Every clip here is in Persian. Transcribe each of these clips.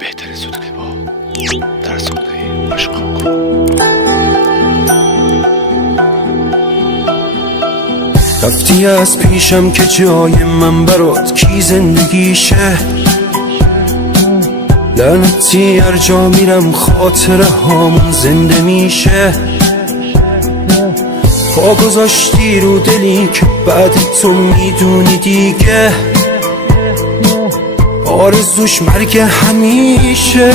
بهترین سودکلیپ‌ها در سودهای اشکاکو. رفتی از پیشم که جای من برات کی زندگیشه، لعنتی هر جا میرم خاطره هامون زنده میشه. پا گذاشتی رو دلی که بعد تو میدونی دیگه آرزوش مرگ همیشه.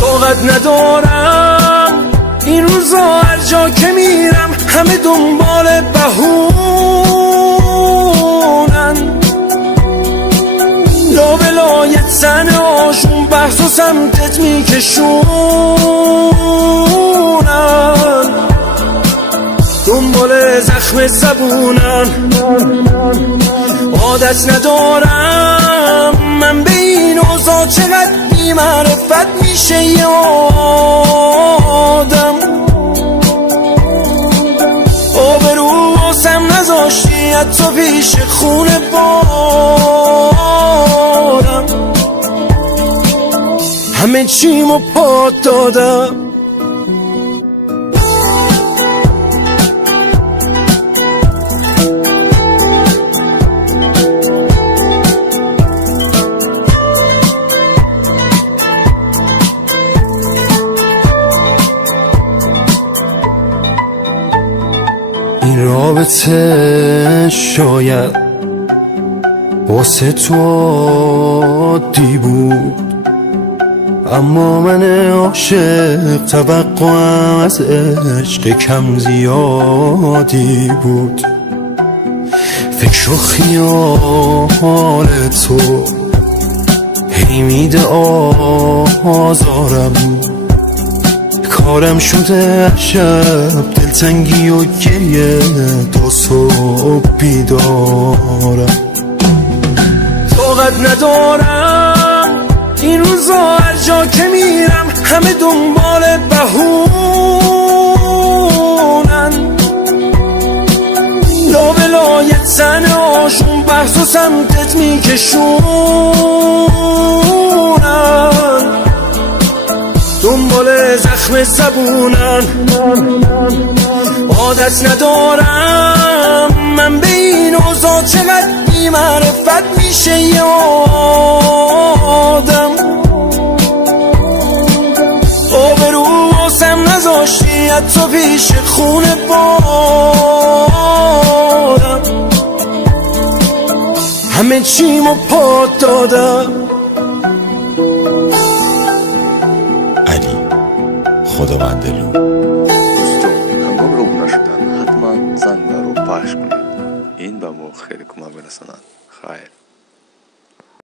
طاقت ندارم این روزا هر جا که میرم همه دنبال بهونن، لابلای تن هاشون بحث و سمتت میکشونن، دنبال زخم زبونن. عادت ندارم من به این اوضاع چقدر بی معرفت میشه یه آدم. آبرو واسم نذاشتی حتی پیش خونه بارم، همه چیمو پات دادم. این رابطه شاید واسه تو عادی بود، اما من عاشق توقعم از عشق کم زیادی بود. فکر و خیال تو هی میده آزارم، کارم شده شب دلتنگی و گریه تا صبح بیدارم. طاقت ندارم این روزا هر جا که میرم همه دنبال بهونن، لابلای تن هاشون بحث و سمتت میکشونن، دنبال زخم زبونن. عادت ندارم من به این اوضاع چقدر بی معرفت میشه یه آدم. آبرو واسم نذاشتی حتی پیش خونه بارم، همه چیمو پات دادم. خداوندلو هنگام روبنا شدن حتما زنگ رو پخش کنید، این به ما خیلی کمک برساند. خیر.